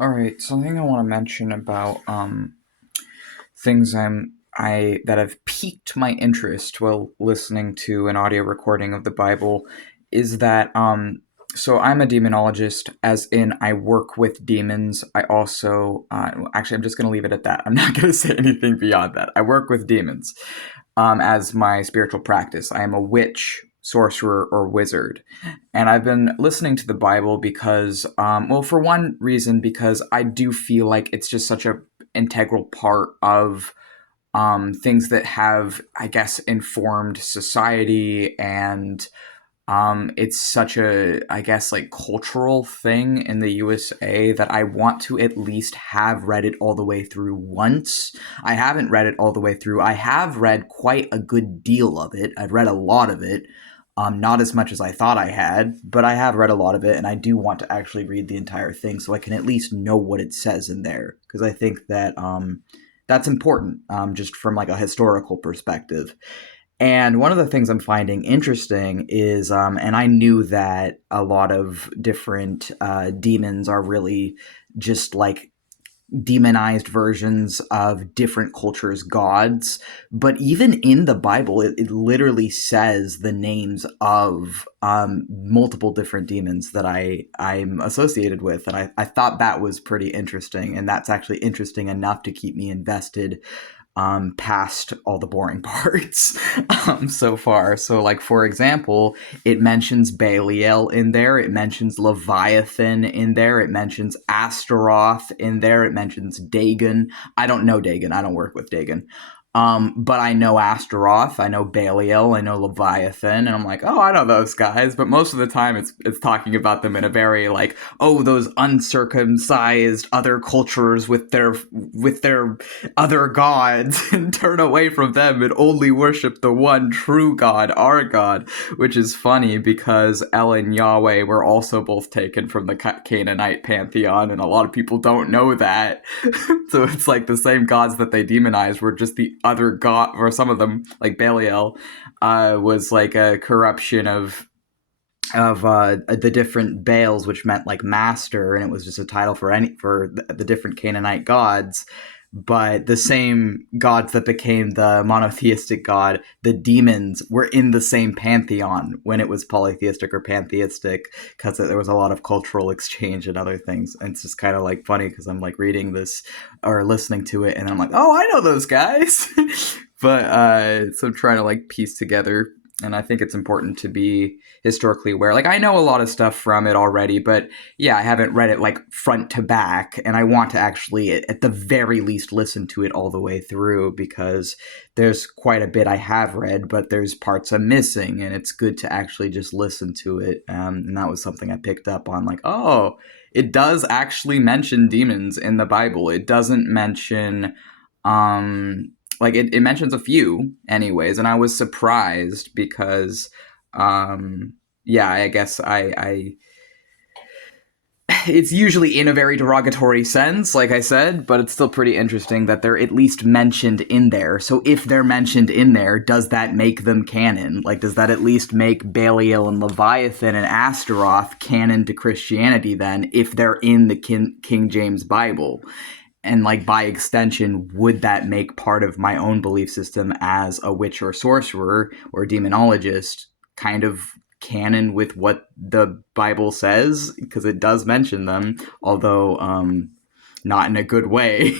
All right, so the thing I want to mention about things I that have piqued my interest while listening to an audio recording of the Bible is that so I'm a demonologist, as in I work with demons. I also actually I'm just going to leave it at that. I'm not going to say anything beyond that. I work with demons as my spiritual practice. I am a witch, sorcerer, or wizard. And I've been listening to the Bible because, well, for one reason, because I do feel like it's just such a integral part of things that have, I guess, informed society, and it's such a, I guess, like cultural thing in the USA that I want to at least have read it all the way through once. I haven't read it all the way through. I have read quite a good deal of it. I've read a lot of it. Not as much as I thought I had, but I have read a lot of it, and I do want to actually read the entire thing so I can at least know what it says in there, because I think that that's important, just from like a historical perspective. And one of the things I'm finding interesting is, and I knew that a lot of different demons are really just like demonized versions of different cultures' gods. But even in the Bible, it literally says the names of multiple different demons that I'm associated with. And I thought that was pretty interesting. And that's actually interesting enough to keep me invested past all the boring parts so far. So, like, for example, it mentions Belial in there, it mentions Leviathan in there, it mentions Astaroth in there, it mentions Dagon. I don't know Dagon, I don't work with Dagon. But I know Astaroth, I know Belial, I know Leviathan, and I'm like, oh, I know those guys. But most of the time, it's talking about them in a very like, oh, those uncircumcised other cultures with their other gods, and turn away from them and only worship the one true God, our God. Which is funny because El and Yahweh were also both taken from the Canaanite pantheon, and a lot of people don't know that. So it's like the same gods that they demonized were just the other god, or some of them, like Belial, was like a corruption of the different Baals, which meant like master, and it was just a title for the different Canaanite gods. But the same gods that became the monotheistic god, the demons, were in the same pantheon when it was polytheistic or pantheistic, because there was a lot of cultural exchange and other things. And it's just kind of like funny because I'm like reading this or listening to it, and I'm like, oh, I know those guys. But so I'm trying to like piece together, and I think it's important to be historically aware. Like, I know a lot of stuff from it already, but yeah, I haven't read it like front to back, and I want to actually, at the very least, listen to it all the way through, because there's quite a bit I have read, but there's parts I'm missing, and it's good to actually just listen to it. And that was something I picked up on, like, oh, it does actually mention demons in the Bible. It doesn't mention like it mentions a few anyways, and I was surprised because yeah, I guess I it's usually in a very derogatory sense, like I said, but it's still pretty interesting that they're at least mentioned in there. So if they're mentioned in there, does that make them canon? Like, does that at least make Belial and Leviathan and Astaroth canon to Christianity then, if they're in the King James Bible? And like, by extension, would that make part of my own belief system as a witch or sorcerer or demonologist kind of canon with what the Bible says? Because it does mention them, although not in a good way.